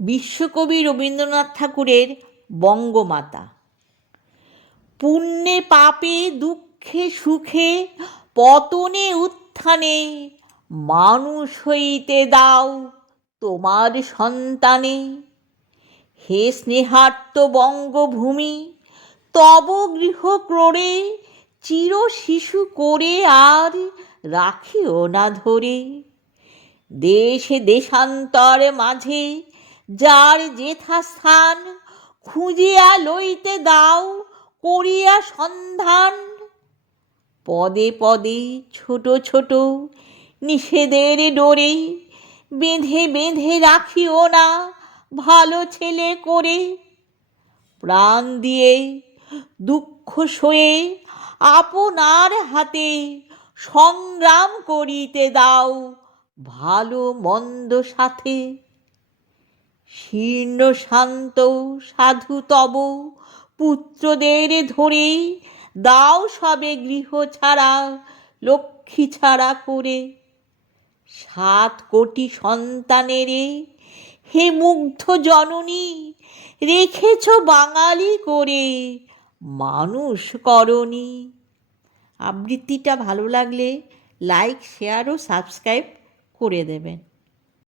বিশ্বকবি রবীন্দ্রনাথ ঠাকুরের বঙ্গমাতা। পুণ্যে পাপে দুঃখে সুখে পতনে উত্থানে মানুষ হইতে দাও তোমার সন্তানে। হে স্নেহার্ত বঙ্গভূমি, তব গৃহ ক্রোড়ে চির শিশু করে আর রাখিও না ধরে। দেশ দেশান্তর মাঝে যার যেথা স্থান, খুঁজিয়া লইতে দাও করিয়া সন্ধান। পদে পদে ছোট ছোট নিষেধের ডোরে বেঁধে বেঁধে রাখিও না ভালো ছেলে করে। প্রাণ দিয়ে দুঃখ সয়ে আপনার হাতে সংগ্রাম করিতে দাও ভালো মন্দ সাথে। শীর্ণ শান্ত সাধু তব পুত্রদের ধরে দাও সবে গৃহ ছাড়া লক্ষ্মী ছাড়া করে। 7 কোটি সন্তানেরে হে মুগ্ধ জননী রেখেছ বাঙালি করে মানুষ করনি। আবৃত্তিটা ভালো লাগলে লাইক, শেয়ার ও সাবস্ক্রাইব করে দেবেন।